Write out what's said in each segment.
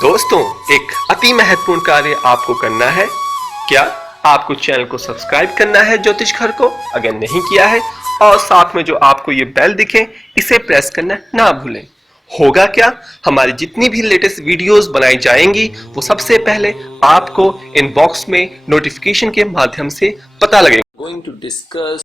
दोस्तों, एक अति महत्वपूर्ण कार्य आपको करना है। क्या आपको चैनल को सब्सक्राइब करना है ज्योतिषघर को, अगर नहीं किया है, और साथ में जो आपको ये बेल दिखे इसे प्रेस करना ना भूलें। होगा क्या, हमारी जितनी भी लेटेस्ट वीडियोस बनाई जाएंगी वो सबसे पहले आपको इनबॉक्स में नोटिफिकेशन के माध्यम से पता लगेगा। Going to discuss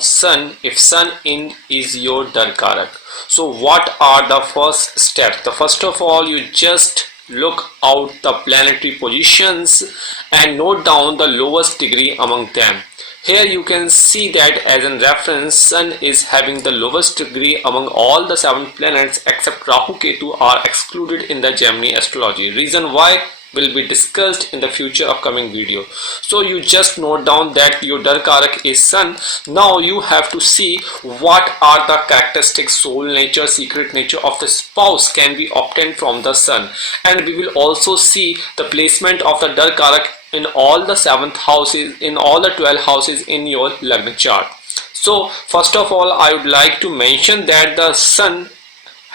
sun. If sun in is your Darakaraka, so what are the first steps? The first of all, you just look out the planetary positions and note down the lowest degree among them. Here you can see that as a reference, sun is having the lowest degree among all the 7 planets except Rahu Ketu are excluded in the Gemini astrology. Reason why will be discussed in the future upcoming video. So you just note down that your Darakaraka is sun. Now you have to see what are the characteristics, soul nature, secret nature of the spouse can be obtained from the sun, and we will also see the placement of the Darakaraka in all the 7th houses, in all the 12 houses in your Lagna chart. So first of all, I would like to mention that the sun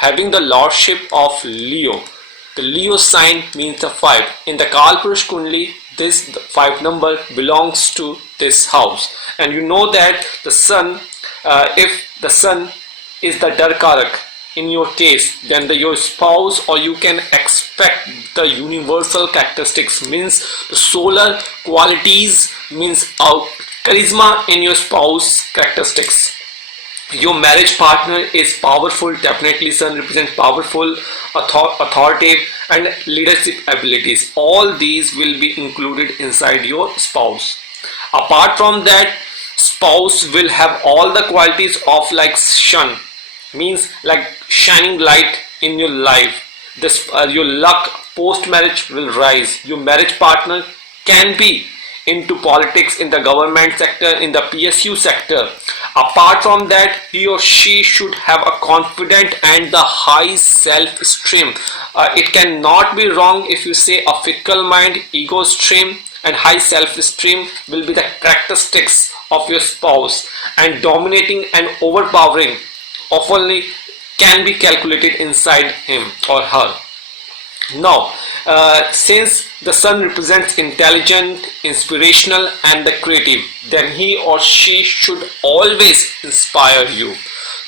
having the lordship of Leo. The Leo sign means the 5. In the Kalpurush Kundli, this 5 number belongs to this house. And you know that the sun, if the sun is the Darakaraka in your case, then your spouse, or you can expect the universal characteristics, means the solar qualities, means charisma in your spouse characteristics. Your marriage partner is powerful. Definitely sun represents powerful, authoritative and leadership abilities. All these will be included inside your spouse. Apart from that, spouse will have all the qualities of like sun, means like shining light in your life. This your luck post marriage will rise. Your marriage partner can be into politics, in the government sector, in the PSU sector. Apart from that, he or she should have a confident and the high self-esteem. It cannot be wrong if you say a fickle mind, ego stream and high self-esteem will be the characteristics of your spouse, and dominating and overpowering often can be calculated inside him or her. Now, since the sun represents intelligent, inspirational and the creative, then he or she should always inspire you.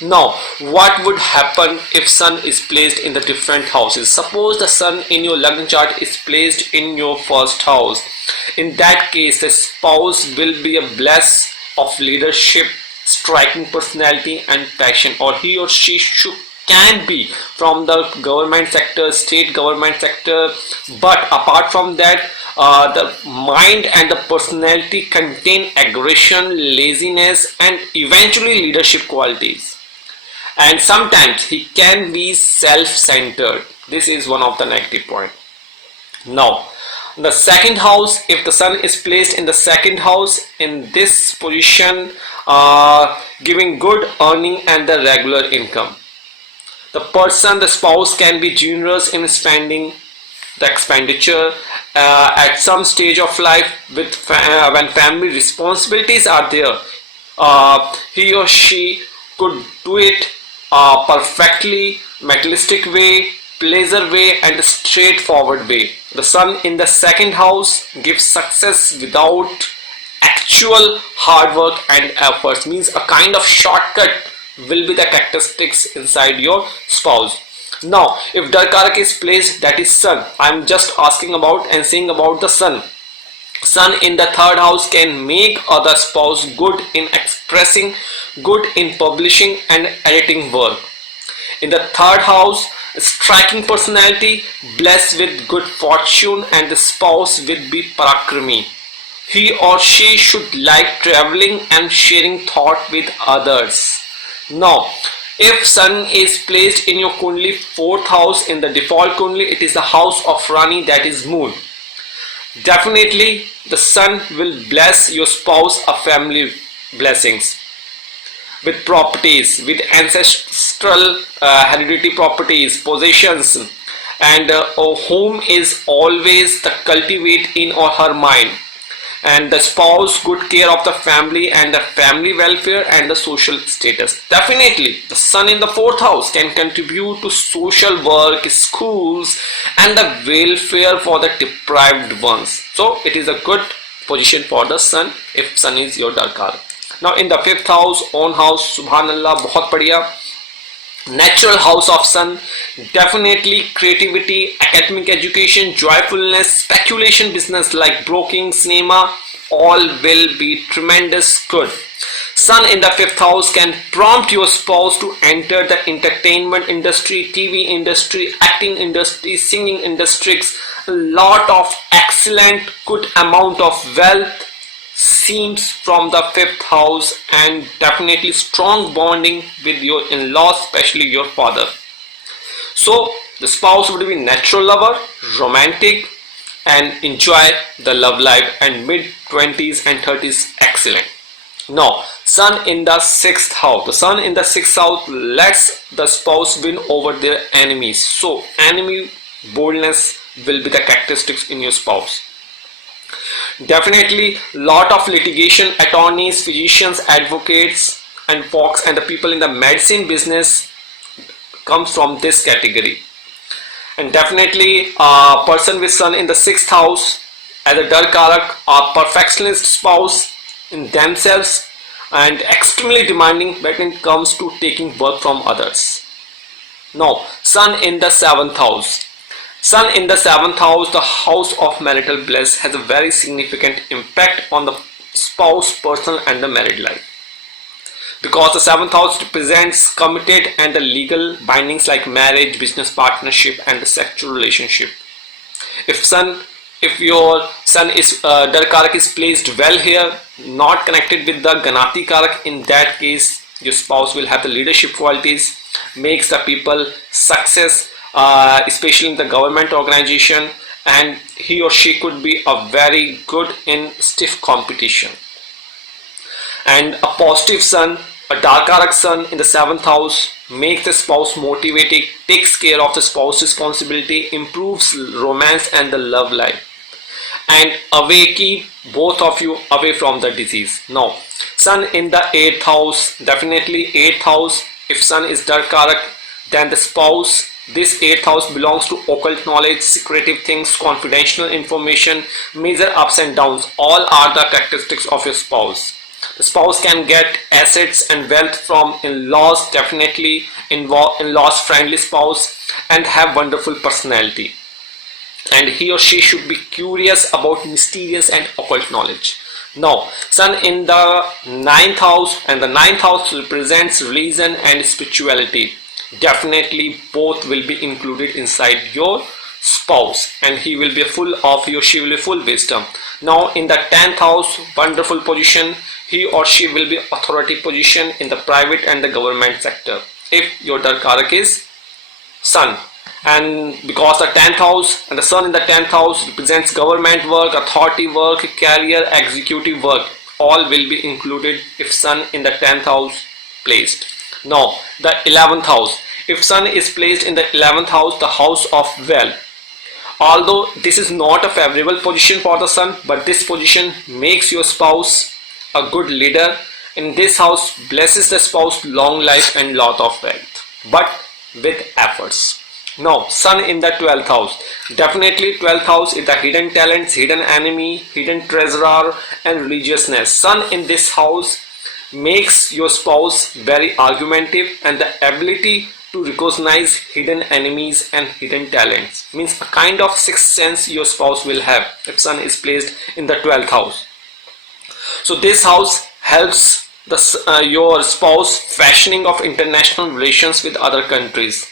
Now, what would happen if sun is placed in the different houses? Suppose the sun in your Lagna chart is placed in your first house. In that case, the spouse will be a bless of leadership, striking personality and passion, or he or she can be from the government sector, state government sector. But apart from that, the mind and the personality contain aggression, laziness and eventually leadership qualities. And sometimes he can be self-centered. This is one of the negative point. Now, the second house, if the sun is placed in the second house, in this position, giving good earning and the regular income. The person, the spouse can be generous in spending the expenditure at some stage of life with when family responsibilities are there. He or she could do it perfectly, materialistic way, pleasure way and straightforward way. The sun in the second house gives success without actual hard work and efforts, means a kind of shortcut will be the characteristics inside your spouse. Now, if Darakaraka is placed, that is sun. I am just asking about and saying about the sun. Sun in the third house can make other spouse good in expressing, good in publishing and editing work. In the third house, striking personality, blessed with good fortune, and the spouse will be parakrami. He or she should like traveling and sharing thought with others. Now, if sun is placed in your Kundli 4th house, in the default Kundli, it is the house of Rani, that is moon. Definitely, the sun will bless your spouse a family blessings with properties, with ancestral hereditary properties, possessions, and a home is always the cultivate in or her mind. and the spouse good care of the family and the family welfare and the social status. Definitely the sun in the fourth house can contribute to social work, schools and the welfare for the deprived ones. So it is a good position for the sun if sun is your Darakaraka. Now in the fifth house, own house, subhanallah, बहुत बढ़िया. Natural house of sun, definitely creativity, academic education, joyfulness, speculation business like broking, cinema, all will be tremendous good. Sun in the fifth house can prompt your spouse to enter the entertainment industry, TV industry, acting industry, singing industries. A lot of excellent good amount of wealth seems from the fifth house, and definitely strong bonding with your in-laws, especially your father. So the spouse would be natural lover, romantic and enjoy the love life, and mid 20s and 30s excellent. Now sun in the sixth house, the sun in the sixth house lets the spouse win over their enemies. So enemy boldness will be the characteristics in your spouse. Definitely lot of litigation, attorneys, physicians, advocates and folks and the people in the medicine business comes from this category. And definitely a person with sun in the sixth house as a Darakaraka are perfectionist spouse in themselves and extremely demanding when it comes to taking work from others. Now sun in the seventh house. Sun in the seventh house, the house of marital bliss, has a very significant impact on the spouse, personal and the married life. Because the seventh house represents committed and the legal bindings like marriage, business partnership and the sexual relationship. If your sun is Darakaraka is placed well here, not connected with the Ganati Karak, in that case your spouse will have the leadership qualities, makes the people success, especially in the government organization, and he or she could be a very good in stiff competition. And a positive sun, a Darakaraka sun in the seventh house makes the spouse motivated, takes care of the spouse responsibility, improves romance and the love life, and keep both of you away from the disease. Now sun in the eighth house, definitely eighth house, if sun is Darakaraka, then the spouse, this eighth house belongs to occult knowledge, secretive things, confidential information, major ups and downs. All are the characteristics of your spouse. The spouse can get assets and wealth from in-laws, definitely in-laws friendly spouse, and have wonderful personality. And he or she should be curious about mysterious and occult knowledge. Now sun in the ninth house, and the ninth house represents religion and spirituality. Definitely both will be included inside your spouse, and he will be full of you, she will be full wisdom. Now in the 10th house, wonderful position, he or she will be authority position in the private and the government sector if your Darakaraka is sun. And because the 10th house and the sun in the 10th house represents government work, authority work, career, executive work, all will be included if sun in the 10th house placed. Now the 11th house, if sun is placed in the 11th house, the house of wealth, although this is not a favorable position for the sun, but this position makes your spouse a good leader. In this house blesses the spouse long life and lot of wealth, but with efforts. Now sun in the 12th house, definitely 12th house is the hidden talents, hidden enemy, hidden treasurer and religiousness. Sun in this house makes your spouse very argumentative, and the ability to recognize hidden enemies and hidden talents, means a kind of sixth sense your spouse will have if sun is placed in the 12th house. So this house helps your spouse fashioning of international relations with other countries,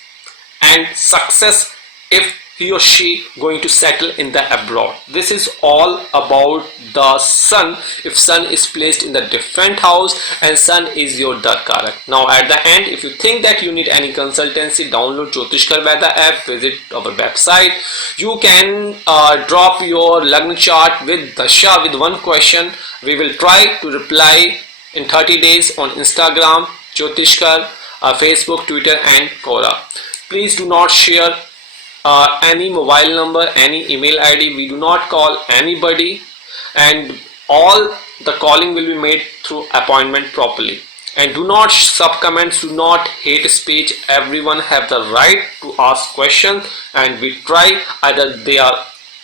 and success if he or she going to settle in the abroad. This is all about the sun if sun is placed in the different house and sun is your Darakaraka. Now at the end, if you think that you need any consultancy, download Jyotishgher Veda app, visit our website. You can drop your Lagna chart with Dasha with one question. We will try to reply in 30 days on Instagram, Jyotishgher, Facebook, Twitter and Quora. Please do not share any mobile number, any email ID. We do not call anybody, and all the calling will be made through appointment properly. And do not sub comments, do not hate speech. Everyone have the right to ask questions, and we try, either they are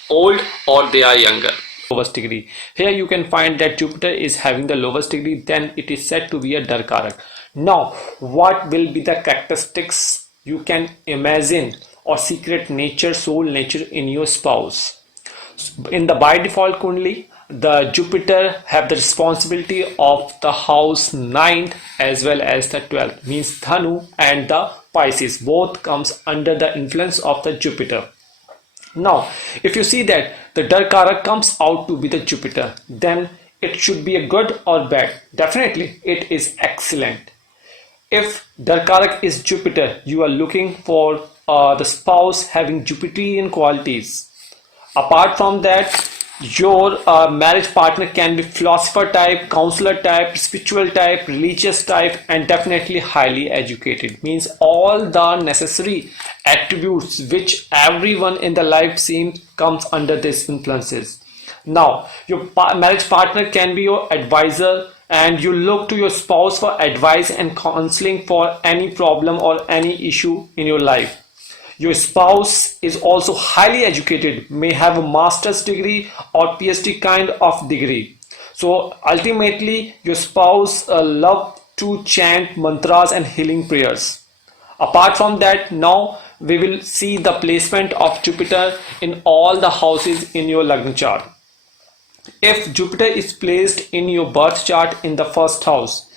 old or they are younger. Lowest degree. Here you can find that Jupiter is having the lowest degree, then it is said to be a Darakaraka. Now, what will be the characteristics you can imagine or secret nature, soul nature in your spouse? In the by default Kundli, the Jupiter have the responsibility of the house 9th as well as the 12th, means Dhanu and the Pisces both comes under the influence of the Jupiter. Now, if you see that the Darakaraka comes out to be the Jupiter, then it should be a good or bad. Definitely, it is excellent. If Darakaraka is Jupiter, you are looking for the spouse having Jupiterian qualities. Apart from that, your marriage partner can be philosopher type, counselor type, spiritual type, religious type, and definitely highly educated. Means all the necessary attributes which everyone in the life seems comes under these influences. Now, your marriage partner can be your advisor, and you look to your spouse for advice and counseling for any problem or any issue in your life. Your spouse is also highly educated, may have a master's degree or PhD kind of degree. So ultimately, your spouse love to chant mantras and healing prayers. Apart from that, now we will see the placement of Jupiter in all the houses in your Lagna chart. If Jupiter is placed in your birth chart in the first house,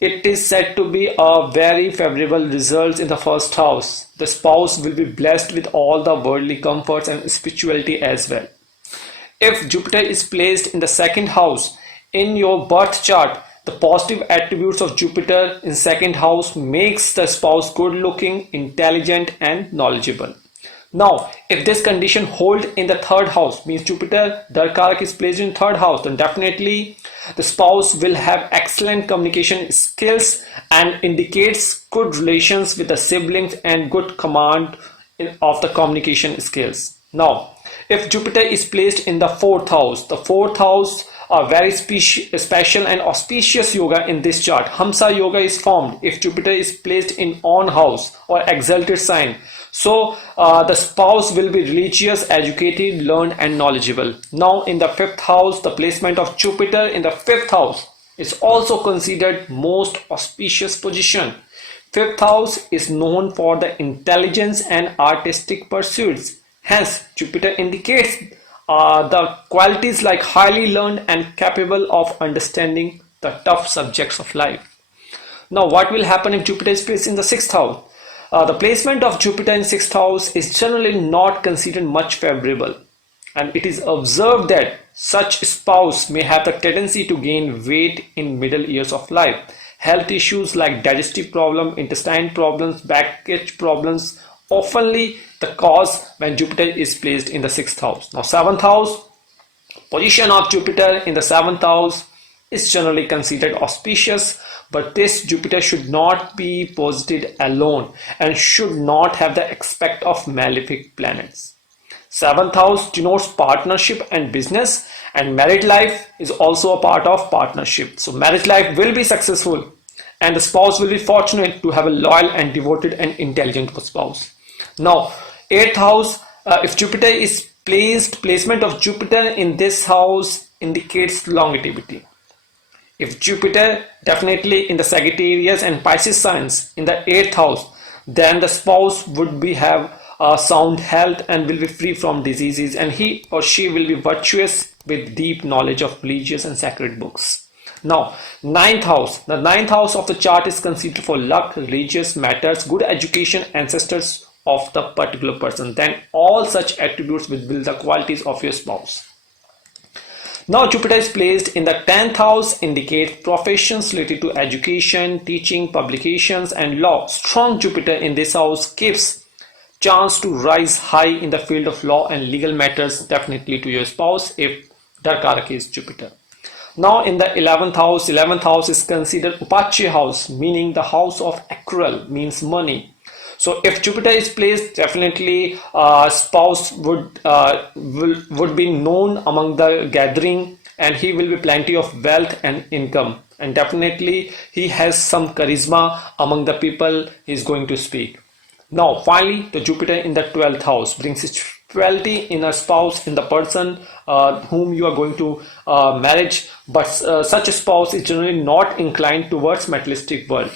it is said to be a very favorable results in the first house. The spouse will be blessed with all the worldly comforts and spirituality as well. If Jupiter is placed in the second house in your birth chart, the positive attributes of Jupiter in second house makes the spouse good looking, intelligent and knowledgeable. Now, if this condition hold in the third house, means Jupiter Darakaraka is placed in third house, then definitely the spouse will have excellent communication skills and indicates good relations with the siblings and good command of the communication skills. Now, if Jupiter is placed in the fourth house, the fourth house a very special and auspicious yoga in this chart. Hamsa yoga is formed if Jupiter is placed in on house or exalted sign. So the spouse will be religious, educated, learned and knowledgeable. Now in the fifth house, the placement of Jupiter in the fifth house is also considered most auspicious position. Fifth house is known for the intelligence and artistic pursuits. Hence, Jupiter indicates the qualities like highly learned and capable of understanding the tough subjects of life. Now, what will happen if Jupiter is placed in the sixth house? The placement of Jupiter in sixth house is generally not considered much favorable, and it is observed that such spouse may have the tendency to gain weight in middle years of life. Health issues like digestive problem, intestine problems, baggage problems oftenly the cause when Jupiter is placed in the sixth house. Now, seventh house, position of Jupiter in the seventh house is generally considered auspicious, but this Jupiter should not be posited alone and should not have the aspect of malefic planets. Seventh house denotes partnership and business, and married life is also a part of partnership. So marriage life will be successful and the spouse will be fortunate to have a loyal and devoted and intelligent spouse. Now, eighth house, if Jupiter is placement of Jupiter in this house indicates longevity. If Jupiter definitely in the Sagittarius and Pisces signs in the eighth house, then the spouse would be have sound health and will be free from diseases, and he or she will be virtuous with deep knowledge of religious and sacred books. Now, ninth house. The ninth house of the chart is considered for luck, religious matters, good education, ancestors of the particular person. Then all such attributes will build the qualities of your spouse. Now Jupiter is placed in the 10th house, indicates professions related to education, teaching, publications and law. Strong Jupiter in this house gives chance to rise high in the field of law and legal matters, definitely to your spouse if Darakaraka is Jupiter. Now in the 11th house is considered Upachya house, meaning the house of accrual, means money. So if Jupiter is placed, definitely spouse would be known among the gathering and he will be plenty of wealth and income, and definitely he has some charisma among the people he is going to speak. Now finally, the Jupiter in the 12th house brings spirituality in a spouse, in the person whom you are going to marriage, but such a spouse is generally not inclined towards materialistic world.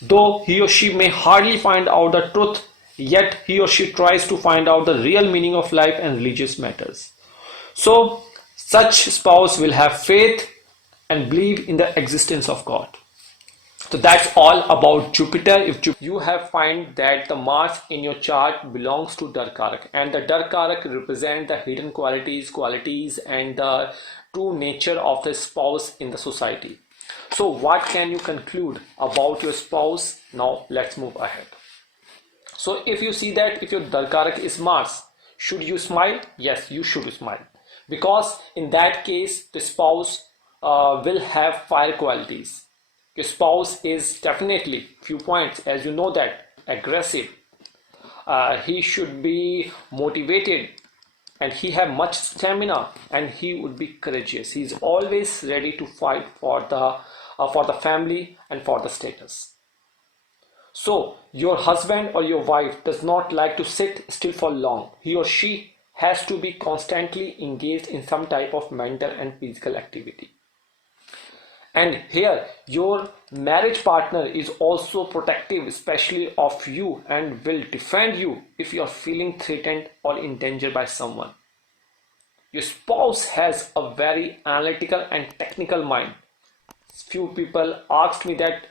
Though he or she may hardly find out the truth, yet he or she tries to find out the real meaning of life and religious matters. So such spouse will have faith and believe in the existence of God. So that's all about Jupiter. If you have find that the Mars in your chart belongs to Darakaraka, and the Darakaraka represent the hidden qualities and the true nature of the spouse in the society. So what can you conclude about your spouse? Now let's move ahead. So if you see that if your Darakaraka is Mars, should you smile? Yes, you should smile, because in that case the spouse will have fire qualities. Your spouse is definitely, few points, as you know, that aggressive. He should be motivated, and he have much stamina, and he would be courageous. He is always ready to fight for the family and for the status. So your husband or your wife does not like to sit still for long. He or she has to be constantly engaged in some type of mental and physical activity. And here your marriage partner is also protective, especially of you, and will defend you if you are feeling threatened or in danger by someone. Your spouse has a very analytical and technical mind. Few people asked me that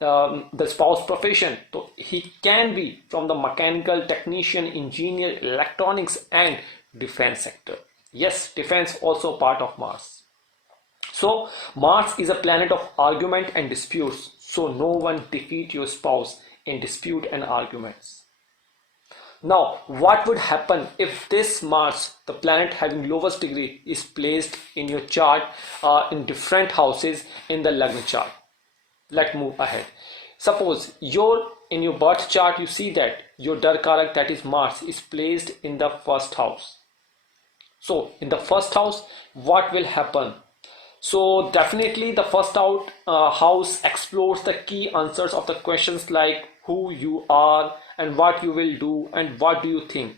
the spouse profession. So he can be from the mechanical, technician, engineer, electronics, and defense sector. Yes, defense also part of Mars. So Mars is a planet of argument and disputes. So no one defeat your spouse in dispute and arguments. Now, what would happen if this Mars, the planet having lowest degree, is placed in your chart in different houses in the Lagna chart? Let's move ahead. Suppose in your birth chart you see that your Darakaraka, that is Mars, is placed in the first house. So in the first house, what will happen? So definitely the first house explores the key answers of the questions like who you are and what you will do and what do you think.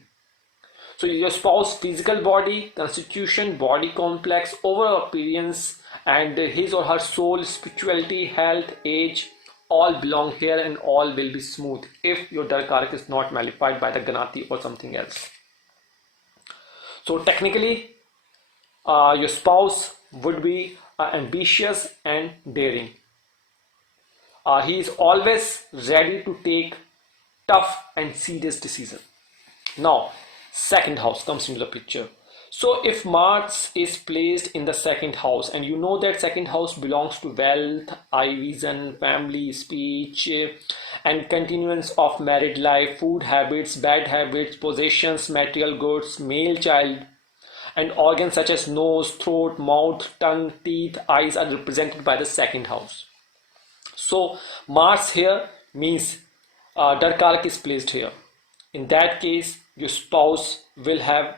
So your spouse physical body, constitution, body complex, overall appearance, and his or her soul, spirituality, health, age, all belong here, and all will be smooth if your Darakaraka is not malified by the Ganati or something else. So technically your spouse would be ambitious and daring. He is always ready to take tough and serious decisions. Now, second house comes into the picture. So if Mars is placed in the second house, and you know that second house belongs to wealth, eye vision, family, speech, and continuance of married life, food habits, bad habits, possessions, material goods, male child, and organs such as nose, throat, mouth, tongue, teeth, eyes are represented by the second house. So Mars here means Darakaraka is placed here. In that case, your spouse will have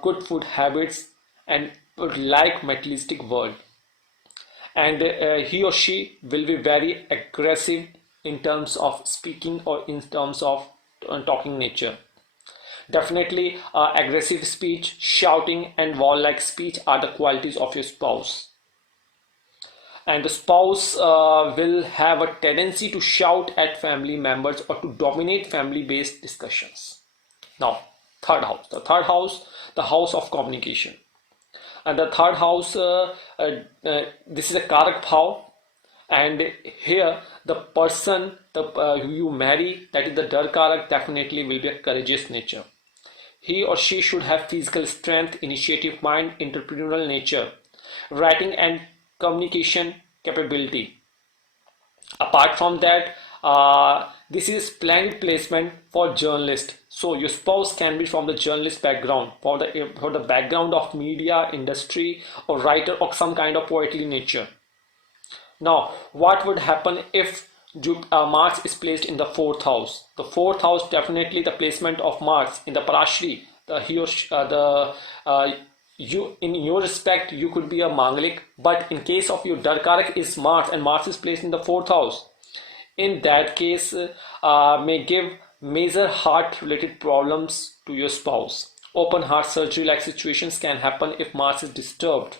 good food habits and would like materialistic world, and he or she will be very aggressive in terms of speaking or in terms of talking nature. Definitely aggressive speech, shouting, and wall-like speech are the qualities of your spouse. And the spouse will have a tendency to shout at family members or to dominate family-based discussions. Now, third house. The third house, the house of communication. And the third house, this is a Karak bhav. And here, the person who you marry, that is the Darakaraka, definitely will be a courageous nature. He or she should have physical strength, initiative mind, entrepreneurial nature, writing and communication capability. Apart from that, this is splendid placement for journalist. So your spouse can be from the journalist background, for the background of media industry, or writer of some kind of poetry nature. Now, what would happen if Mars is placed in the fourth house? The fourth house, definitely the placement of Mars in the Parashri, you, in your respect, you could be a Manglik, but in case of your Darakaraka is Mars and Mars is placed in the fourth house, in that case may give major heart related problems to your spouse. Open heart surgery like situations can happen if Mars is disturbed.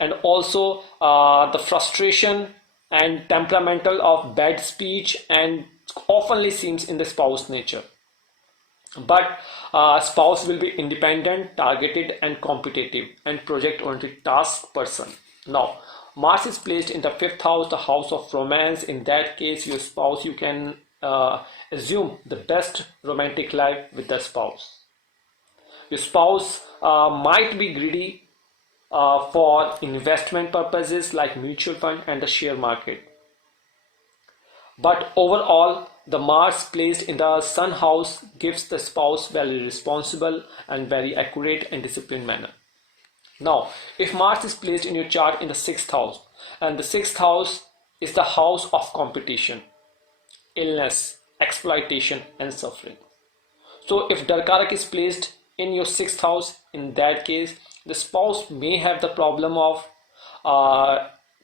And also the frustration and temperamental of bad speech and oftenly seems in the spouse nature. But spouse will be independent, targeted and competitive and project oriented task person. Now Mars is placed in the fifth house, the house of romance. In that case, your spouse, you can assume the best romantic life with the spouse. Your spouse might be greedy for investment purposes like mutual fund and the share market. But overall, the Mars placed in the Sun house gives the spouse very responsible and very accurate and disciplined manner. Now, if Mars is placed in your chart in the sixth house, and the sixth house is the house of competition, illness, exploitation, and suffering. So, if Darakaraka is placed in your sixth house, in that case, the spouse may have the problem of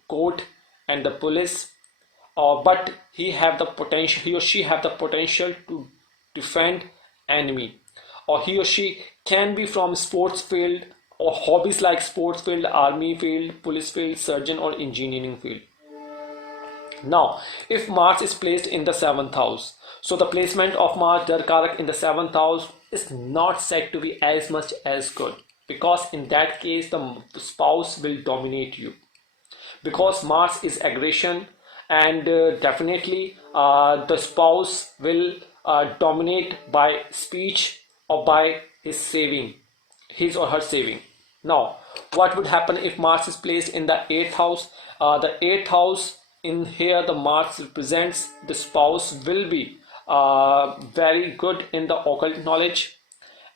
court and the police, but he or she have the potential to defend enemy, or he or she can be from sports field or hobbies like sports field, army field, police field, surgeon or engineering field. Now if Mars is placed in the seventh house, so the placement of Mars Darakaraka in the seventh house is not said to be as much as good, because in that case the spouse will dominate you, because Mars is aggression, and definitely the spouse will dominate by speech or by his or her saving. Now what would happen if Mars is placed in the eighth house? The eighth house, in here the Mars represents the spouse will be very good in the occult knowledge,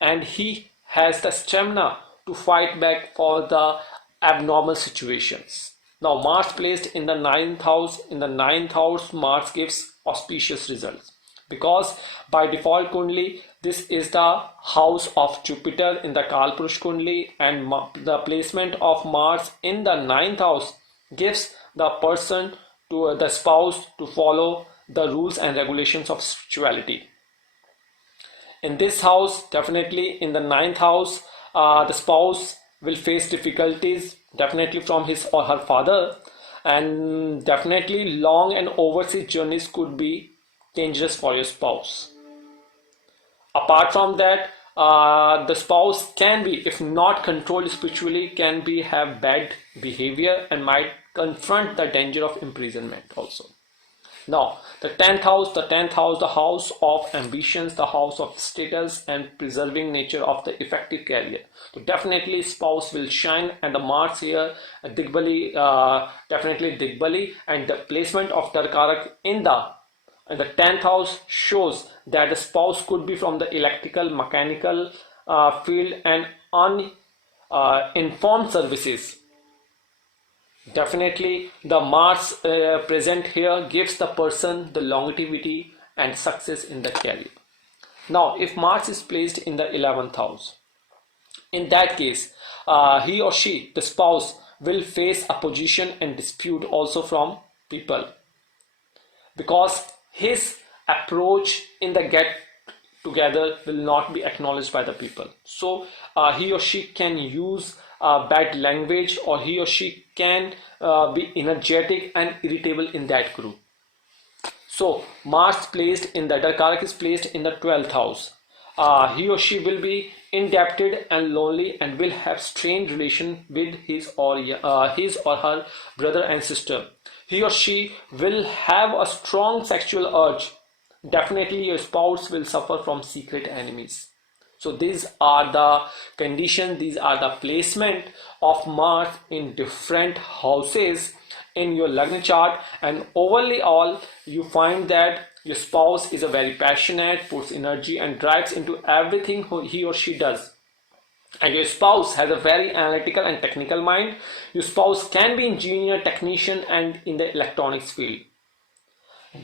and he has the stamina to fight back for the abnormal situations. Now Mars placed in the ninth house, Mars gives auspicious results, because by default Kundli this is the house of Jupiter in the Kalpurush Kundli, and the placement of Mars in the ninth house gives the person to the spouse to follow the rules and regulations of spirituality. In this house, definitely in the ninth house, the spouse will face difficulties, definitely from his or her father, and definitely long and overseas journeys could be dangerous for your spouse. Apart from that, the spouse can be, if not controlled spiritually, can be have bad behavior and might confront the danger of imprisonment also. Now the 10th house, the house of ambitions, the house of status and preserving nature of the effective career. So definitely spouse will shine, and the Mars here Digbali, definitely Digbali, and the placement of Darakaraka in the 10th house shows that the spouse could be from the electrical, mechanical field and uninformed services. Definitely the Mars present here gives the person the longevity and success in the career. Now if Mars is placed in the 11th house, in that case he or she, the spouse, will face opposition and dispute also from people, because his approach in the get together will not be acknowledged by the people. So he or she can use bad language, or he or she can be energetic and irritable in that group. So Mars placed in the Darakaraka is placed in the 12th house. He or she will be indebted and lonely and will have strained relation with his or her brother and sister. He or she will have a strong sexual urge. Definitely your spouse will suffer from secret enemies. So these are the conditions, these are the placement of Mars in different houses in your Lagna chart, and overall you find that your spouse is a very passionate, puts energy and drives into everything he or she does. And your spouse has a very analytical and technical mind. Your spouse can be engineer, technician and in the electronics field.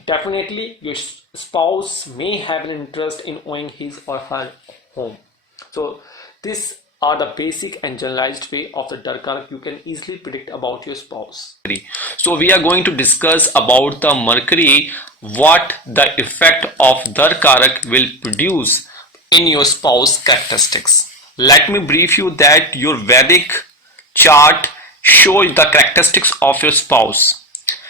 Definitely your spouse may have an interest in owning his or her home. So these are the basic and generalized way of the Darakaraka you can easily predict about your spouse. So we are going to discuss about the Mercury, what the effect of Darakaraka will produce in your spouse characteristics. Let me brief you that your Vedic chart shows the characteristics of your spouse,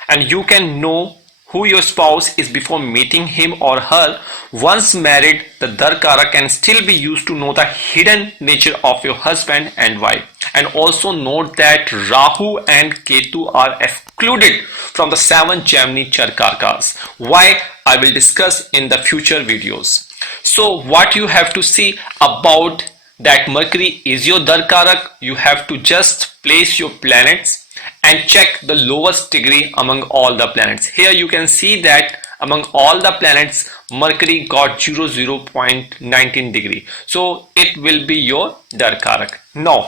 and you can know who your spouse is before meeting him or her. Once married, the Darakaraka can still be used to know the hidden nature of your husband and wife. And also note that Rahu and Ketu are excluded from the 7 Gemini Karakas. Why? I will discuss in the future videos. So what you have to see about that Mercury is your Darakaraka, you have to just place your planets and check the lowest degree among all the planets. Here you can see that among all the planets, Mercury got 0.19 degree. So it will be your Darakaraka. Now,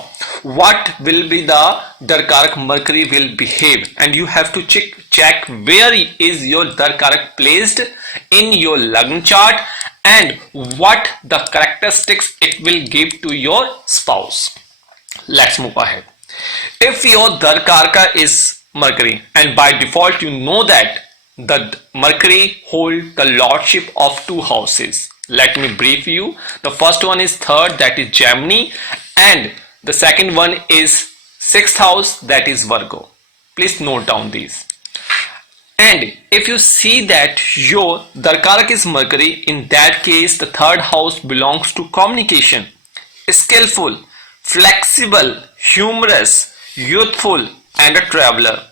what will be the Darakaraka Mercury will behave? And you have to check where is your Darakaraka placed in your Lagna chart and what the characteristics it will give to your spouse. Let's move ahead. If your Darakaraka is Mercury, and by default you know that the Mercury hold the lordship of 2 houses. Let me brief you. The first one is 3rd, that is Gemini, and the second one is 6th house, that is Virgo. Please note down these. And if you see that your Darakaraka is Mercury, in that case the 3rd house belongs to communication, skillful, flexible, humorous, youthful, and a traveler.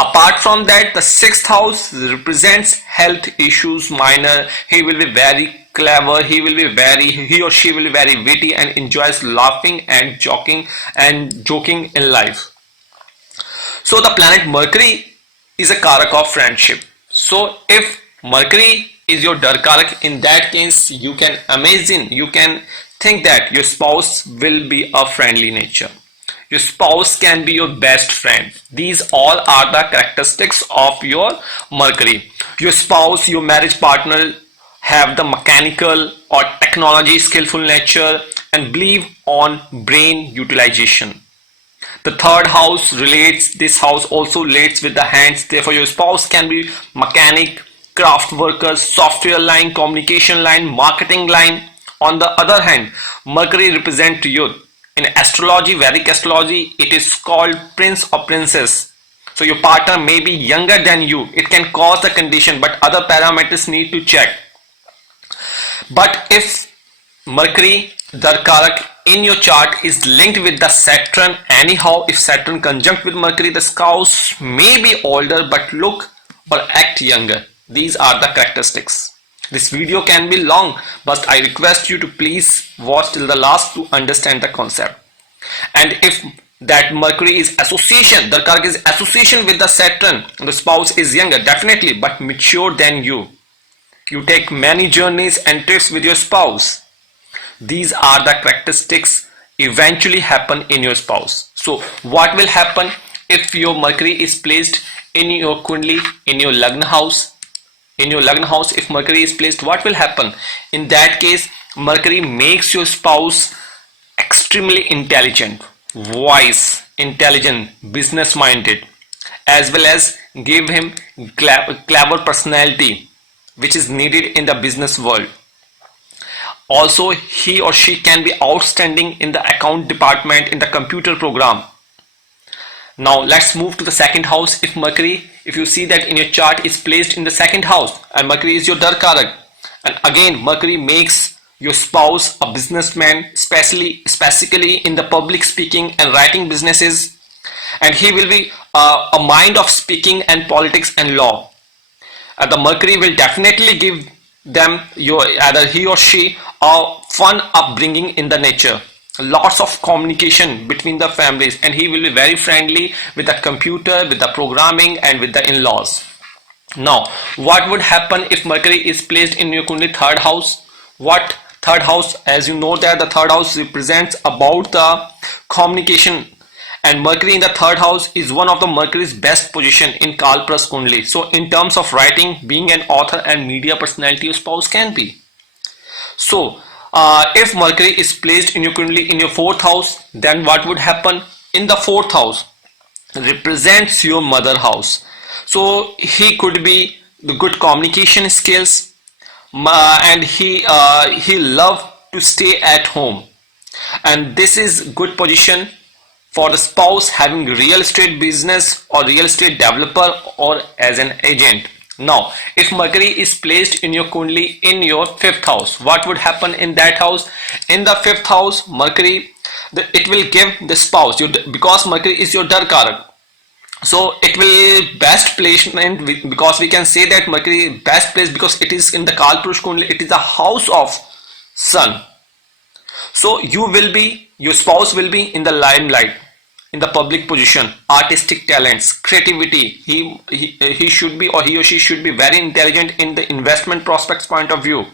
Apart from that, the 6th house represents health issues minor. He will be very clever, he or she will be very witty and enjoys laughing and joking in life. So the planet Mercury is a karaka of friendship. So if Mercury is your Darakaraka, in that case you can imagine, you can think that your spouse will be a friendly nature. Your spouse can be your best friend. These all are the characteristics of your Mercury. Your spouse, your marriage partner have the mechanical or technology skillful nature and believe on brain utilization. The 3rd house relates, this house also relates with the hands. Therefore your spouse can be mechanic, craft workers, software line, communication line, marketing line. On the other hand, Mercury represents youth. In astrology, Vedic astrology, it is called prince or princess. So your partner may be younger than you. It can cause the condition, but other parameters need to check. But if Mercury, Darakaraka in your chart is linked with the Saturn, anyhow, if Saturn conjunct with Mercury, the spouse may be older but look or act younger. These are the characteristics. This video can be long, but I request you to please watch till the last to understand the concept. And if that Mercury is association, Darakaraka is association with the Saturn, the spouse is younger, definitely, but mature than you. You take many journeys and trips with your spouse. These are the characteristics eventually happen in your spouse. So what will happen if your Mercury is placed in your Kundli, in your Lagna house? In your Lagna house, if Mercury is placed, what will happen? In that case, Mercury makes your spouse extremely intelligent, wise, intelligent, business minded, as well as give him clever personality which is needed in the business world. Also, he or she can be outstanding in the account department, in the computer program. Now let's move to the 2nd house. If Mercury, if you see that in your chart is placed in the 2nd house and Mercury is your Darakaraka, and again Mercury makes your spouse a businessman, specifically in the public speaking and writing businesses, and he will be a mind of speaking and politics and law. The Mercury will definitely give them, either he or she, a fun upbringing in the nature. Lots of communication between the families, and he will be very friendly with the computer, with the programming, and with the in-laws. Now, what would happen if Mercury is placed in your Kundli 3rd house? What 3rd house? As you know that the 3rd house represents about the communication, and Mercury in the 3rd house is one of the Mercury's best position in Kalpras Kundli. So in terms of writing, being an author and media personality, your spouse can be. So If Mercury is placed in your Kundali in your fourth house, then what would happen? In the fourth house represents your mother house. So he could be the good communication skills, and he loved to stay at home, and this is good position for the spouse having real estate business or real estate developer or as an agent. Now, if Mercury is placed in your Kundali in your fifth house, what would happen in that house? In the fifth house, Mercury, it will give the spouse, because Mercury is your Darakaraka. So it will best placement, because we can say that Mercury best place because it is in the Kalpurush Kundali, it is the house of Sun. So your spouse will be in the limelight, in the public position, artistic talents, creativity. He should be, or he or she should be very intelligent in the investment prospects point of view,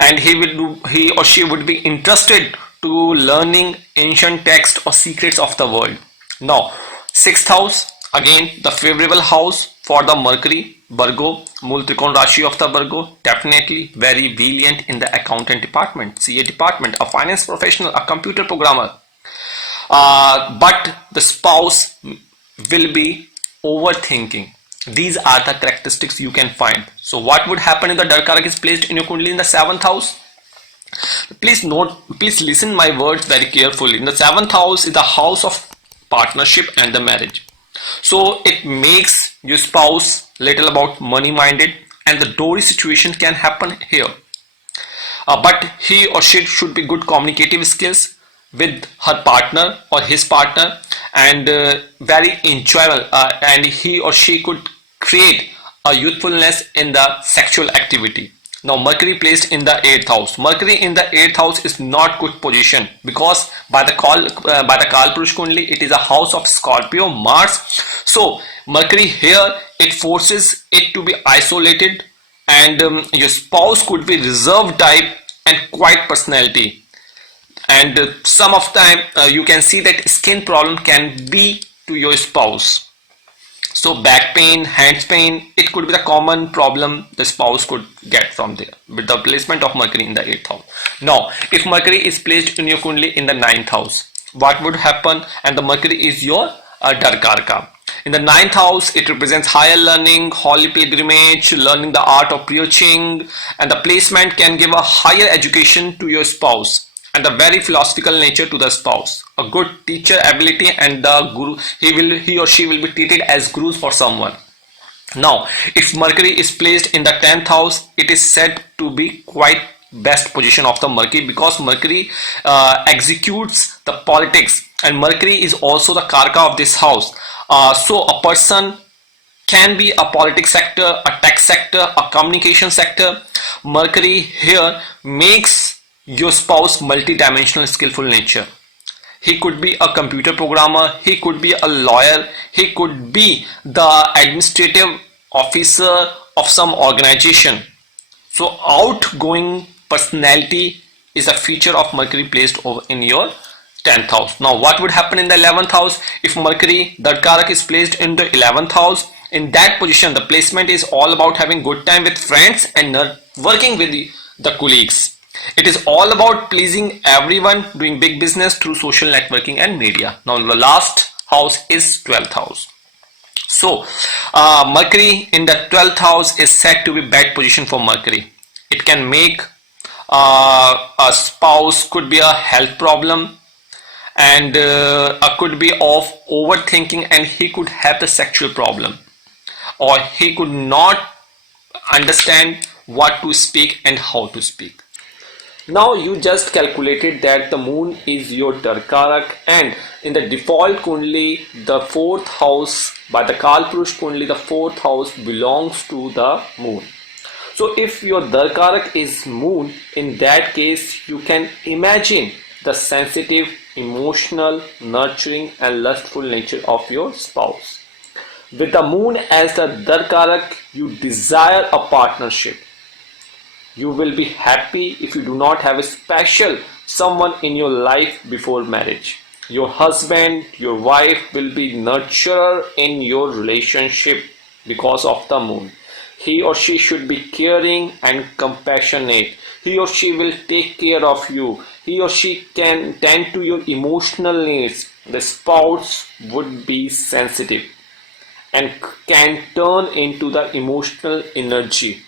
and he or she would be interested to learning ancient texts or secrets of the world. Now, sixth house, again the favorable house for the Mercury, Virgo, Mool Trikon Rashi of the Virgo, definitely very brilliant in the accountant department, CA department, a finance professional, a computer programmer. But the spouse will be overthinking. These are the characteristics you can find. So what would happen if the Darakaraka is placed in your Kundali in the seventh house? Please listen my words very carefully. In the seventh house is the house of partnership and the marriage. So it makes your spouse little about money minded, and the dowry situation can happen here. But he or she should be good communicative skills with her partner or his partner, and very enjoyable, and he or she could create a youthfulness in the sexual activity. Now, Mercury placed in the 8th house. Mercury in the 8th house is not good position, because by the Kalpurush Kundali it is a house of Scorpio, Mars. So Mercury here, it forces it to be isolated, and your spouse could be reserved type and quiet personality, and some of time you can see that skin problem can be to your spouse. So back pain, hands pain, it could be the common problem the spouse could get from there with the placement of Mercury in the 8th house. Now, if Mercury is placed in your Kundali in the 9th house, what would happen? And the Mercury is your Darakaraka. In the 9th house, it represents higher learning, holy pilgrimage, learning the art of preaching, and the placement can give a higher education to your spouse, and the very philosophical nature to the spouse. A good teacher ability, and the guru, he or she will be treated as gurus for someone. Now, if Mercury is placed in the 10th house, it is said to be quite best position of the Mercury, because Mercury executes the politics, and Mercury is also the karaka of this house. So a person can be a politics sector, a tech sector, a communication sector. Mercury here makes your spouse multi-dimensional skillful nature. He could be a computer programmer, he could be a lawyer, he could be the administrative officer of some organization. So outgoing personality is a feature of Mercury placed over in your 10th house. Now, what would happen in the 11th house? If Mercury, the Darakaraka, is placed in the 11th house, in that position the placement is all about having good time with friends and working with the colleagues. It is all about pleasing everyone, doing big business through social networking and media. Now, the last house is 12th house. So Mercury in the 12th house is said to be bad position for Mercury. It can make a spouse could be a health problem, and could be of overthinking, and he could have the sexual problem, or he could not understand what to speak and how to speak. Now you just calculated that the moon is your Darakaraka, and in the default Kundali, the 4th house, by the Kalpurush Kundali, the 4th house belongs to the moon. So if your Darakaraka is moon, in that case you can imagine the sensitive, emotional, nurturing and lustful nature of your spouse. With the moon as the Darakaraka, you desire a partnership. You will be happy if you do not have a special someone in your life before marriage. Your husband, your wife will be nurturer in your relationship because of the moon. He or she should be caring and compassionate. He or she will take care of you. He or she can tend to your emotional needs. The spouse would be sensitive and can turn into the emotional energy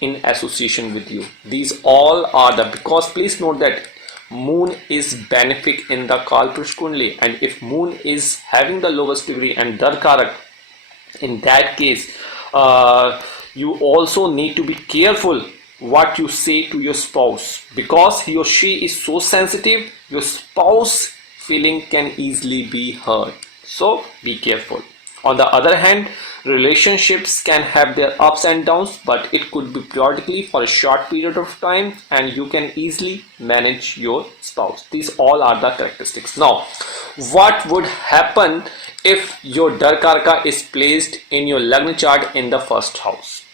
in association with you. These all are the, because please note that moon is benefic in the Kalpurush Kundli, and if moon is having the lowest degree and Darakaraka, in that case you also need to be careful what you say to your spouse, because he or she is so sensitive, your spouse feeling can easily be hurt, so be careful. On the other hand, relationships can have their ups and downs, but it could be periodically for a short period of time, and you can easily manage your spouse. These all are the characteristics. Now, what would happen if your Darakaraka is placed in your Lagna chart in the first house?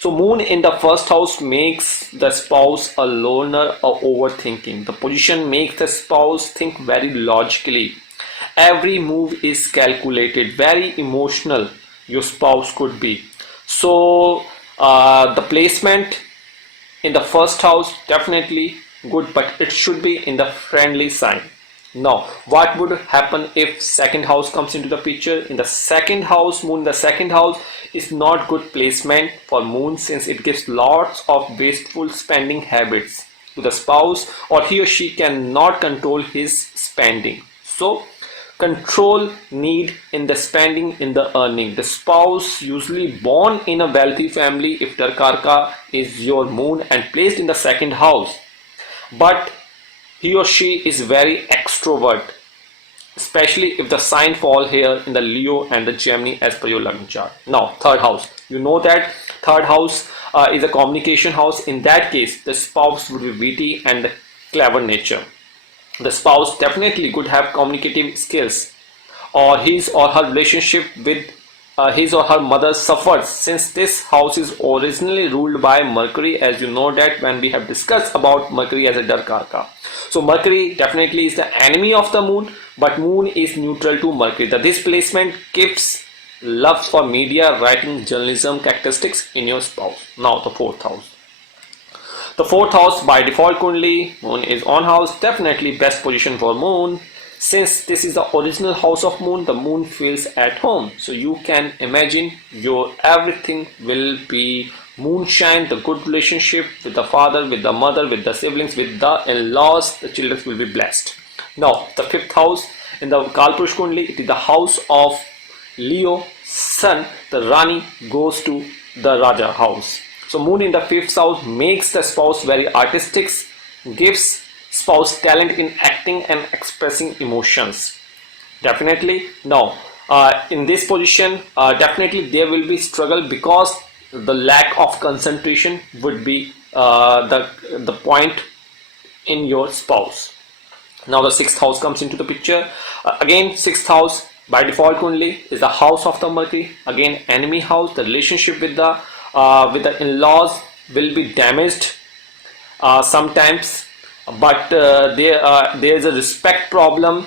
So moon in the first house makes the spouse a loner or overthinking. The position makes the spouse think very logically. Every move is calculated, very emotional your spouse could be. So the placement in the first house definitely good, but it should be in the friendly sign. Now what would happen if second house comes into the picture? In the second house, moon in the second house is not good placement for moon, since it gives lots of wasteful spending habits to the spouse, or he or she cannot control his spending. So control need in the spending, in the earning. The spouse usually born in a wealthy family if Darakaraka is your moon and placed in the second house, but he or she is very extrovert, especially if the sign fall here in the Leo and the Gemini as per your Lagna chart. Now third house, you know that third house is a communication house. In that case, the spouse would be witty and the clever nature. The spouse definitely could have communicative skills, or his or her relationship with his or her mother suffers, since this house is originally ruled by Mercury, as you know that when we have discussed about Mercury as a Darakaraka. So Mercury definitely is the enemy of the moon, but moon is neutral to Mercury. This placement gives love for media, writing, journalism characteristics in your spouse. Now the fourth house. The fourth house by default Kundli, moon is on house, definitely best position for moon. Since this is the original house of moon, the moon feels at home. So you can imagine your everything will be moonshine, the good relationship with the father, with the mother, with the siblings, with the in-laws, the children will be blessed. Now the fifth house in the Kalpurush Kundli, it is the house of Leo, Sun. The Rani goes to the Raja house. So moon in the fifth house makes the spouse very artistic, gives spouse talent in acting and expressing emotions. Definitely. Now in this position, definitely there will be struggle, because the lack of concentration would be the point in your spouse. Now the sixth house comes into the picture. Again, sixth house by default Kundli is the house of the Mercury. Again, enemy house. The relationship with the in-laws will be damaged sometimes, but there is a respect problem,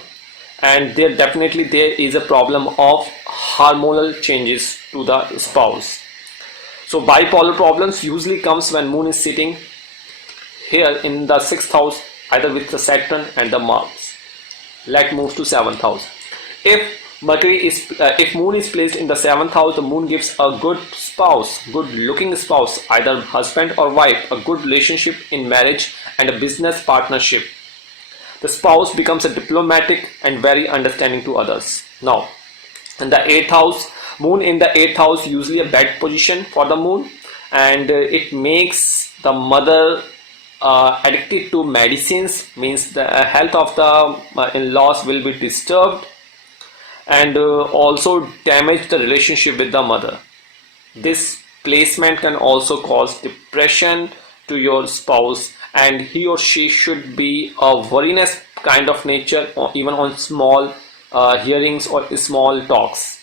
and there is a problem of hormonal changes to the spouse. So bipolar problems usually comes when moon is sitting here in the sixth house, either with the Saturn and the Marx. Let's move to seventh house. If moon is placed in the seventh house, the moon gives a good spouse, good looking spouse, either husband or wife, a good relationship in marriage and a business partnership. The spouse becomes a diplomatic and very understanding to others. Now in the eighth house, moon in the eighth house usually a bad position for the moon, and it makes the mother addicted to medicines, means the health of the in-laws will be disturbed, and also damage the relationship with the mother. This placement can also cause depression to your spouse, and he or she should be a worriness kind of nature, or even on small hearings or small talks.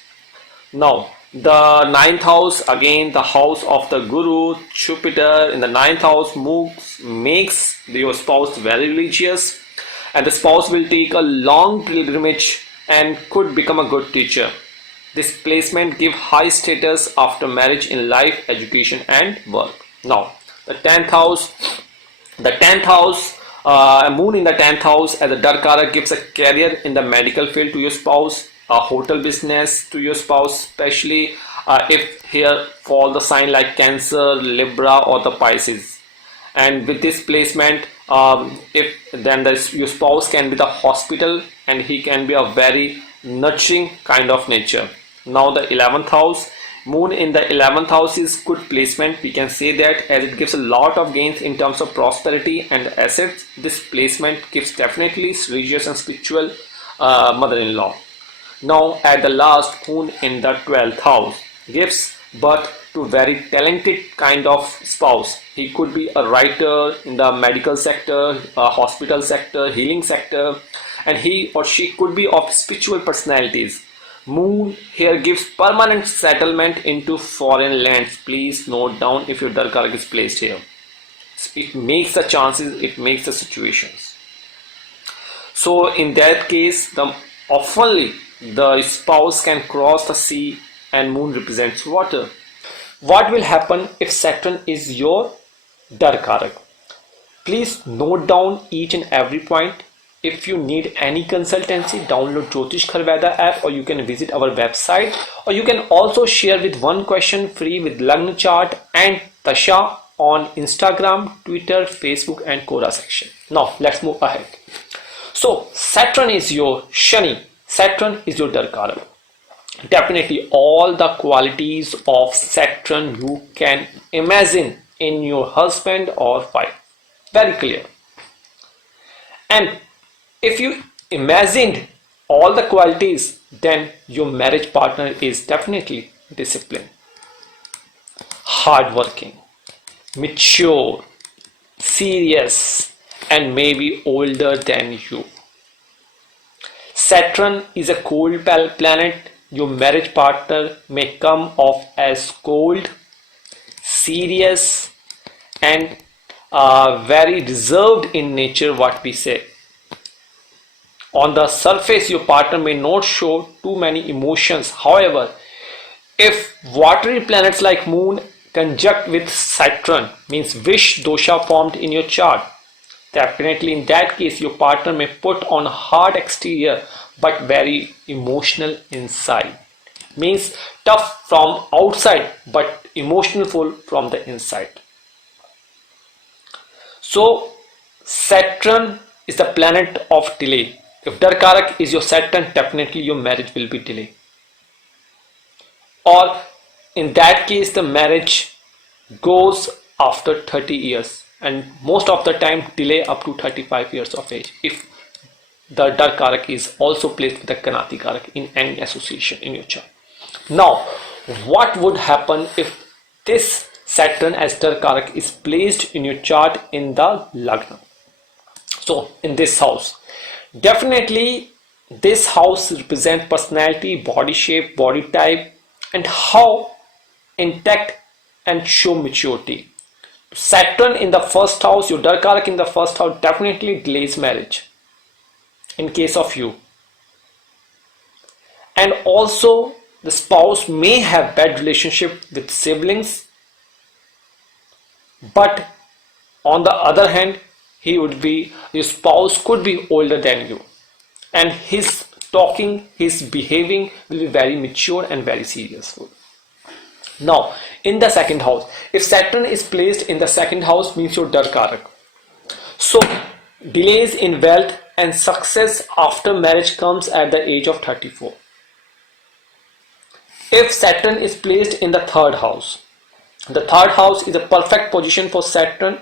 Now the ninth house, again the house of the Guru, Jupiter in the ninth house makes your spouse very religious, and the spouse will take a long pilgrimage and could become a good teacher. This placement gives high status after marriage in life, education and work. Now the 10th house The 10th house, moon in the 10th house as a Darakaraka gives a career in the medical field to your spouse, a hotel business to your spouse, especially if here fall the sign like Cancer, Libra or the Pisces. And with this placement, if then your spouse can be the hospital and he can be a very nurturing kind of nature. Now the 11th house, moon in the 11th house is good placement. We can say that as it gives a lot of gains in terms of prosperity and assets. This placement gives definitely religious and spiritual mother-in-law. Now at the last, moon in the 12th house gives birth to very talented kind of spouse. He could be a writer in the medical sector, hospital sector, healing sector, and he or she could be of spiritual personalities. Moon here gives permanent settlement into foreign lands. Please note down if your Darakaraka is placed here. It makes the chances, it makes the situations. So in that case, oftenly the spouse can cross the sea and moon represents water. What will happen if Saturn is your Darakaraka? Please note down each and every point. If you need any consultancy, download Jyotishgher app, or you can visit our website, or you can also share with one question free with Lagna chart and Tasha on Instagram, Twitter, Facebook and Quora section. Now let's move ahead. So Saturn is your Shani, Saturn is your Darakaraka. Definitely all the qualities of Saturn you can imagine in your husband or wife. Very clear. And if you imagined all the qualities, then your marriage partner is definitely disciplined, hardworking, mature, serious, and maybe older than you. Saturn is a cold planet. Your marriage partner may come off as cold, serious, and very reserved in nature, what we say. On the surface, your partner may not show too many emotions. However, if watery planets like Moon conjunct with Saturn, means wish dosha formed in your chart, definitely in that case, your partner may put on a hard exterior but very emotional inside. Means tough from outside but emotional from the inside. So Saturn is the planet of delay. If Darakaraka is your Saturn, definitely your marriage will be delayed. Or in that case, the marriage goes after 30 years and most of the time delay up to 35 years of age if the Darakaraka is also placed with the Kanati Karaka in any association in your chart. Now, what would happen if this Saturn as Darakaraka is placed in your chart in the Lagna? So, in this house, definitely this house represents personality, body shape, body type, and how intact and show maturity. Saturn in the first house, your Darakaraka in the first house definitely delays marriage in case of you. And also the spouse may have bad relationship with siblings, but on the other hand, your spouse could be older than you, and his talking, his behaving will be very mature and very serious. Now, in the second house, if Saturn is placed in the second house, means your Darakaraka. So, delays in wealth and success after marriage comes at the age of 34. If Saturn is placed in the third house, the third house is a perfect position for Saturn.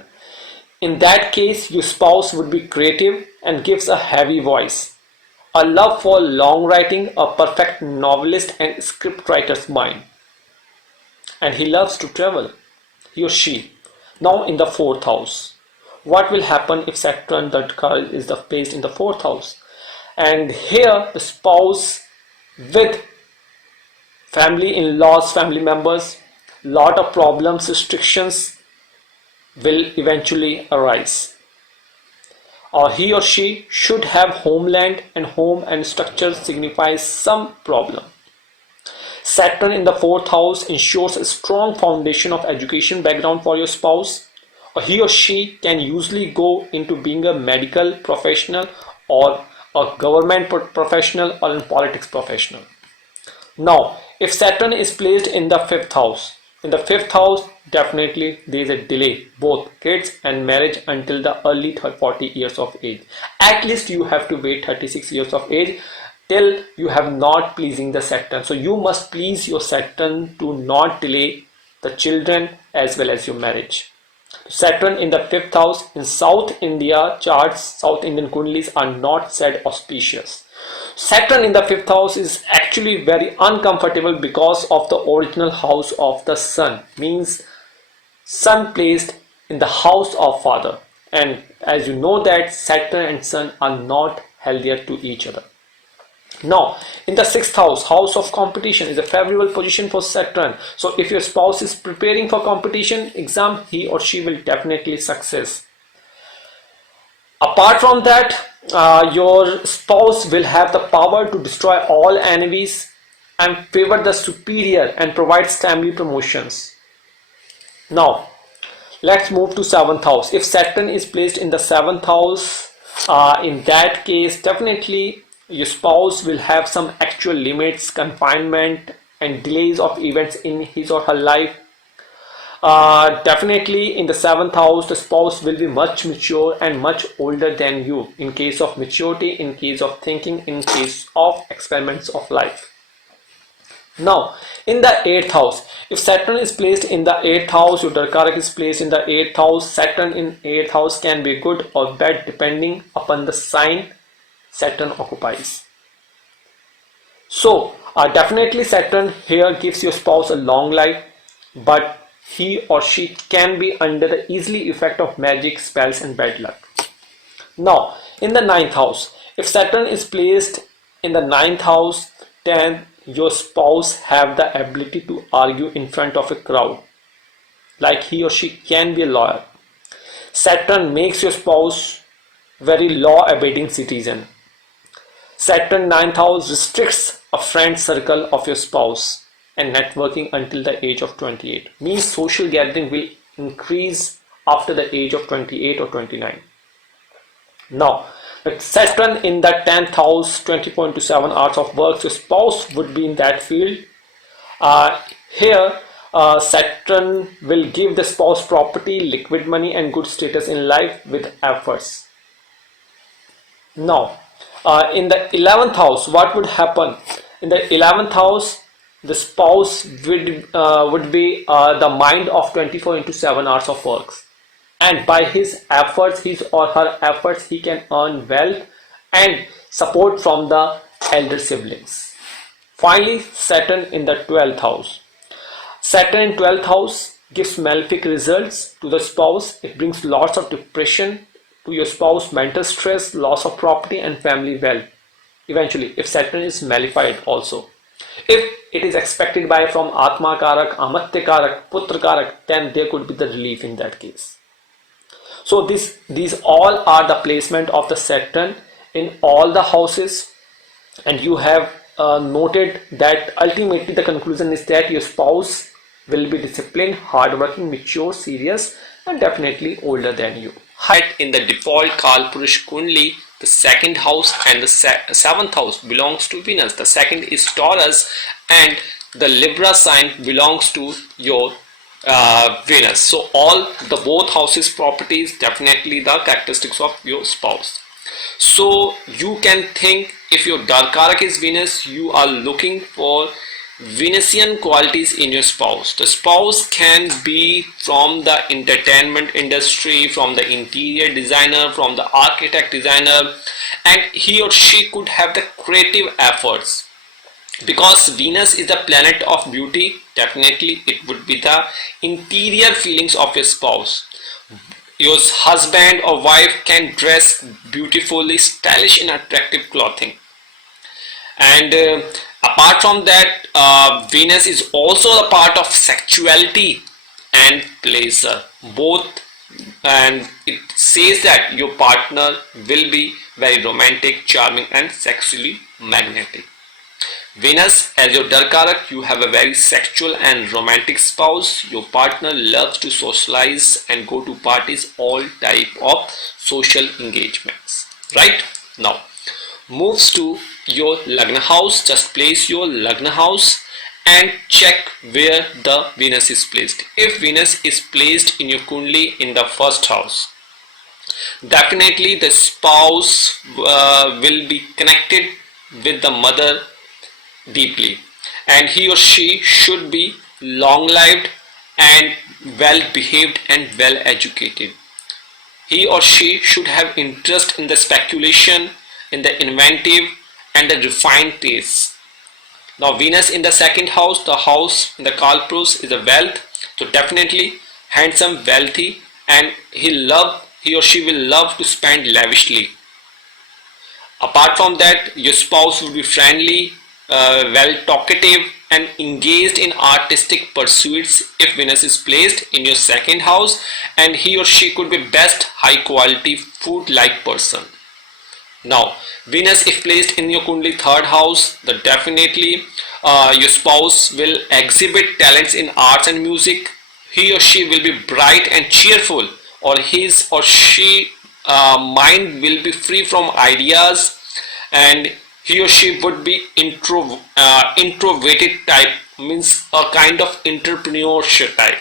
In that case, your spouse would be creative and gives a heavy voice, a love for long writing, a perfect novelist and script writer's mind, and he loves to travel, he or she. Now in the fourth house, what will happen if Saturn Darakaraka is placed in the fourth house? And here the spouse with family in-laws, family members, lot of problems, restrictions will eventually arise. Or he or she should have homeland, and home and structure signifies some problem. Saturn in the fourth house ensures a strong foundation of education background for your spouse. he or she can usually go into being a medical professional or a government professional or in politics professional. Now, if Saturn is placed in the fifth house, definitely there is a delay, both kids and marriage until the early 40 years of age. At least you have to wait 36 years of age till you have not pleasing the Saturn. So you must please your Saturn to not delay the children as well as your marriage. Saturn in the fifth house in South India charts, South Indian kundalis are not said auspicious. Saturn in the fifth house is actually very uncomfortable because of the original house of the sun, means sun placed in the house of father, and as you know that Saturn and sun are not healthier to each other. Now, in the sixth house, house of competition is a favorable position for Saturn. So if your spouse is preparing for competition exam, he or she will definitely success. Apart from that, your spouse will have the power to destroy all enemies and favor the superior and provides timely promotions. Now, let's move to seventh house. If Saturn is placed in the seventh house, in that case, definitely your spouse will have some actual limits, confinement, and delays of events in his or her life. Definitely in the seventh house, the spouse will be much mature and much older than you in case of maturity, in case of thinking, in case of experiments of life. Now, in the eighth house, if Saturn is placed in the eighth house, your Darakaraka is placed in the eighth house. Saturn in eighth house can be good or bad depending upon the sign Saturn occupies. So, definitely Saturn here gives your spouse a long life, but he or she can be under the easily effect of magic, spells and bad luck. Now, in the ninth house, if Saturn is placed in the ninth house, then your spouse have the ability to argue in front of a crowd, like he or she can be a lawyer. Saturn makes your spouse very law-abiding citizen. Saturn ninth house restricts a friend circle of your spouse and networking until the age of 28. Means social gathering will increase after the age of 28 or 29. Now, with Saturn in the 10th house, 20.27 hours of work, your spouse would be in that field. Here, Saturn will give the spouse property, liquid money and good status in life with efforts. Now, in the 11th house, what would happen? In the 11th house, the spouse would be the mind of 24/7 hours of works, and by his efforts, his or her efforts, he can earn wealth and support from the elder siblings. Finally, Saturn in the 12th house. Saturn in 12th house gives malefic results to the spouse. It brings lots of depression to your spouse, mental stress, loss of property and family wealth. Eventually, if Saturn is malefied also. If it is expected by from Atma Karak, Amatya Karak, Putra Karak, then there could be the relief in that case. So these all are the placement of the Saturn in all the houses, and you have noted that ultimately the conclusion is that your spouse will be disciplined, hardworking, mature, serious, and definitely older than you. Height in the default Kalpurush Kundli, the second house and the seventh house belongs to Venus. The second is Taurus, and the Libra sign belongs to your Venus. So all the both houses properties, definitely the characteristics of your spouse. So you can think, if your Darakaraka is Venus, you are looking for Venusian qualities in your spouse. The spouse can be from the entertainment industry, from the interior designer, from the architect designer, and he or she could have the creative efforts. Because Venus is the planet of beauty, definitely it would be the interior feelings of your spouse. Your husband or wife can dress beautifully, stylish and attractive clothing. And apart from that, Venus is also a part of sexuality and pleasure, both, and it says that your partner will be very romantic, charming and sexually magnetic. Venus as your Darakaraka, you have a very sexual and romantic spouse. Your partner loves to socialize and go to parties, all type of social engagements. Right? Now, moves to your Lagna house. Just place your Lagna house and check where the Venus is placed. If Venus is placed in your Kundli in the first house, definitely the spouse will be connected with the mother deeply, and he or she should be long lived and well behaved and well educated. He or she should have interest in the speculation, in the inventive and the refined tastes. Now Venus in the second house, the house in the Kalpurus, is a wealth, so definitely handsome, wealthy, and he or she will love to spend lavishly. Apart from that, your spouse will be friendly, well talkative and engaged in artistic pursuits if Venus is placed in your second house, and he or she could be best high quality food like person. Now Venus if placed in your Kundli third house, the definitely your spouse will exhibit talents in arts and music. He or she will be bright and cheerful, or his or she mind will be free from ideas, and he or she would be introverted type, means a kind of entrepreneurship type.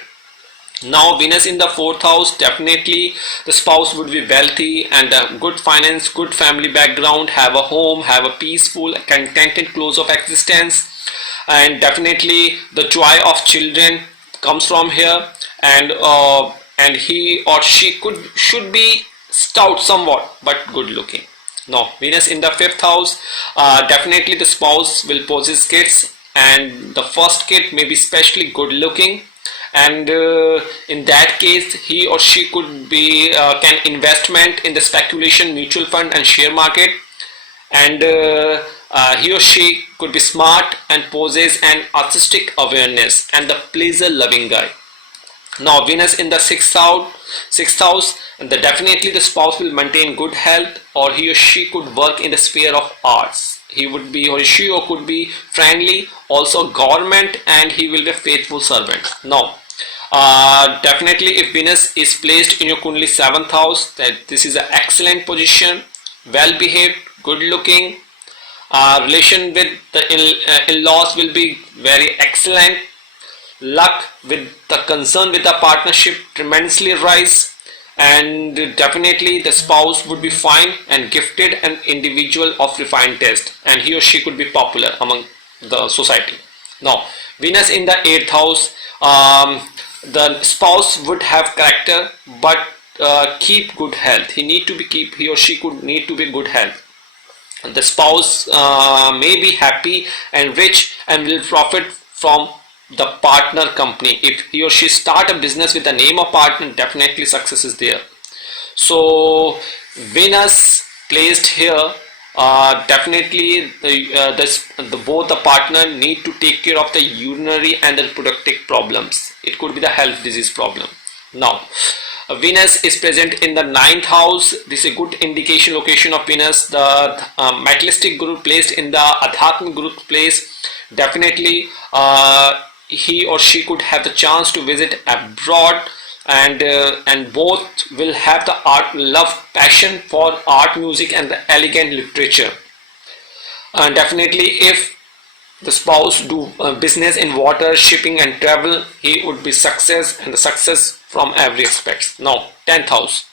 Now Venus in the fourth house, definitely the spouse would be wealthy and a good finance, good family background, have a home, have a peaceful contented close of existence, and definitely the joy of children comes from here, and he or she should be stout somewhat but good looking. Now Venus in the fifth house, definitely the spouse will possess kids, and the first kid may be especially good looking, and in that case he or she could be can investment in the speculation, mutual fund and share market, and he or she could be smart and possess an artistic awareness and the pleasure loving guy. Now Venus in the sixth house, and definitely the spouse will maintain good health, or he or she could work in the sphere of arts. He would be, or she or could be friendly, also government, and he will be a faithful servant. Now definitely if Venus is placed in your Kundli seventh house, that this is an excellent position, well behaved, good looking, relation with the in-laws will be very excellent, luck with the concern with the partnership tremendously rise, and definitely the spouse would be fine and gifted, an individual of refined taste, and he or she could be popular among the society. Now Venus in the eighth house, the spouse would have character but keep good health. He or she could need to be good health. The spouse may be happy and rich and will profit from the partner company. If he or she start a business with the name of partner, definitely success is there. So Venus placed here, definitely both the partner need to take care of the urinary and the reproductive problems. It could be the health disease problem. Now Venus is present in the ninth house. This is a good indication location of Venus. The materialistic guru placed in the Adhyatmic guru place, definitely he or she could have the chance to visit abroad, and both will have the art love, passion for art, music and the elegant literature. And definitely if the spouse do business in water, shipping and travel, he would be success, and the success from every aspect. Now 10th house,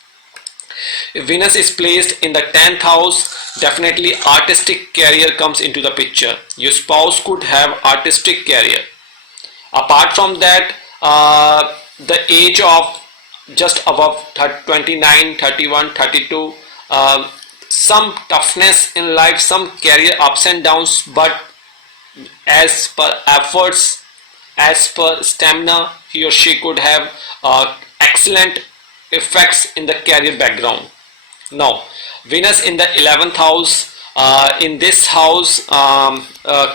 if Venus is placed in the 10th house, definitely artistic career comes into the picture. Your spouse could have artistic career. Apart from that, the age of just above 29, 31, 32, some toughness in life, some career ups and downs, but as per efforts, as per stamina, he or she could have excellent effects in the career background. Now Venus in the 11th house, in this house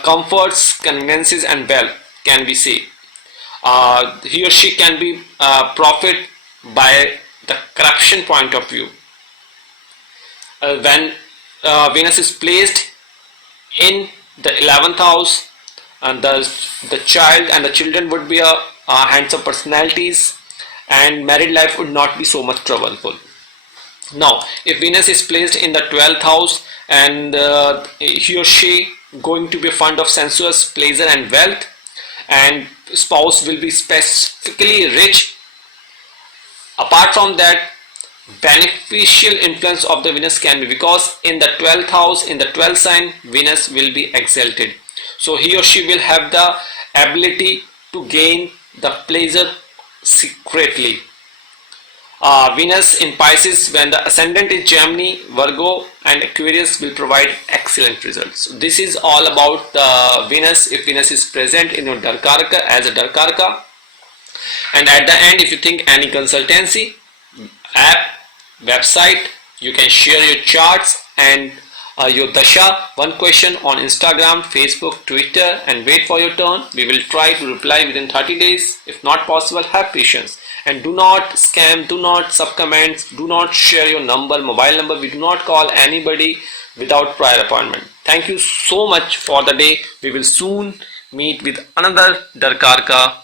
comforts, conveniences and wealth can be seen. He or she can be profit by the corruption point of view. When Venus is placed in the 11th house, and the child and the children would be a handsome personalities, and married life would not be so much troubleful. Now, if Venus is placed in the 12th house and he or she going to be fond of sensuous pleasure and wealth, and spouse will be specifically rich. Apart from that, beneficial influence of the Venus can be, because in the 12th house, in the 12th sign, Venus will be exalted. So he or she will have the ability to gain the pleasure secretly. Venus in Pisces, when the ascendant is Gemini, Virgo and Aquarius, will provide excellent results. So this is all about the Venus, if Venus is present in your Darakaraka as a Darakaraka. And at the end, if you think any consultancy, app, website, you can share your charts and your dasha, one question on Instagram, Facebook, Twitter, and wait for your turn. We will try to reply within 30 days. If not possible, have patience. And do not scam, do not sub-comment, do not share your number, mobile number. We do not call anybody without prior appointment. Thank you so much for the day. We will soon meet with another Darakaraka